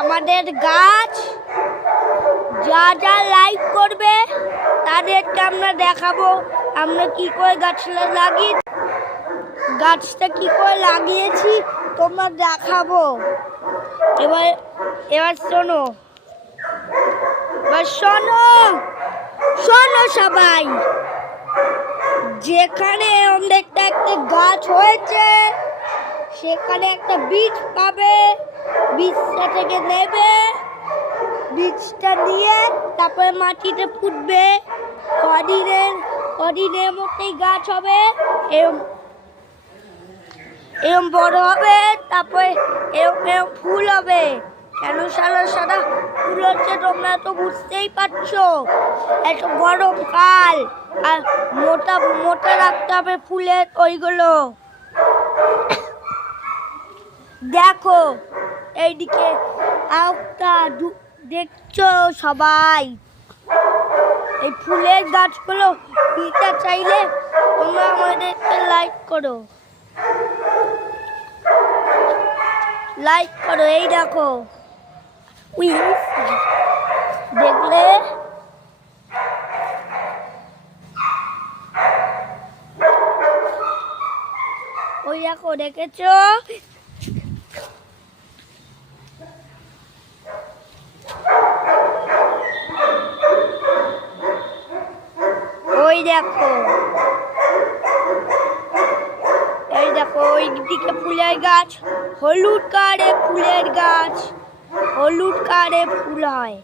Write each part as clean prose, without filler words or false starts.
আমাদের গাছ যা যা লাইক করবে তাদেরকে আমরা দেখাবো আমরা কি করে গাছটা কি করে লাগিয়েছি তোমরা দেখাবো। এবার শোনো সবাই, যেখানে একটা গাছ হয়েছে সেখানে একটা বীজ পাবে, বীজটা থেকে নেবে, বীজটা নিয়ে তারপরে মাটিতে পুঁতবে, কদিনের মধ্যেই গাছ হবে, এরম বড় হবে, তারপরে এরম ফুল হবে। কেন সাদা ফুল হচ্ছে তোমরা তো বুঝতেই পারছো, এত গরমকাল আর মোটা রাখতে হবে ফুলের ওইগুলো। দেখো এইদিকে একটা দেখছো সবাই, এই ফুলের গাছগুলো নিতে চাইলে তোমরা আমাদেরকে লাইক করো। এই দেখো দেখলে ওই দেখো দেখেছো ওই দেখো ওই দিকে ফুলের গাছ, হলুদ কালারের ফুলের গাছ, হলুদ কালারের ফুল হয়,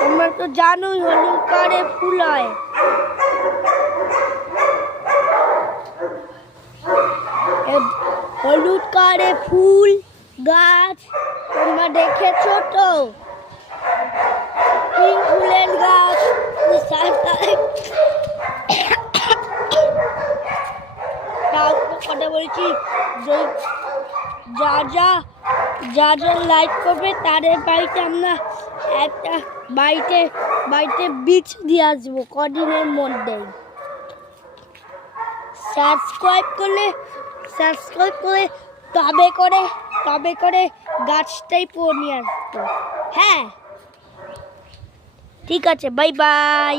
তোমরা তো জানোই হলুদ কালারের ফুল হয়। হলুদ কালারের ফুল গাছ তোমরা দেখেছো তো, পিঙ্ক ফুলের গাছ, কথা বলছি, যা যা লাইক করবে তাদের বাড়িতে আমরা একটা বাড়িতে বীজ দিয়ে আসবো কদিনের মধ্যেই। সাবস্ক্রাইব করে তবে করে গাছটাই পুরো নিয়ে আসতো। হ্যাঁ ঠিক আছে, বাই বাই।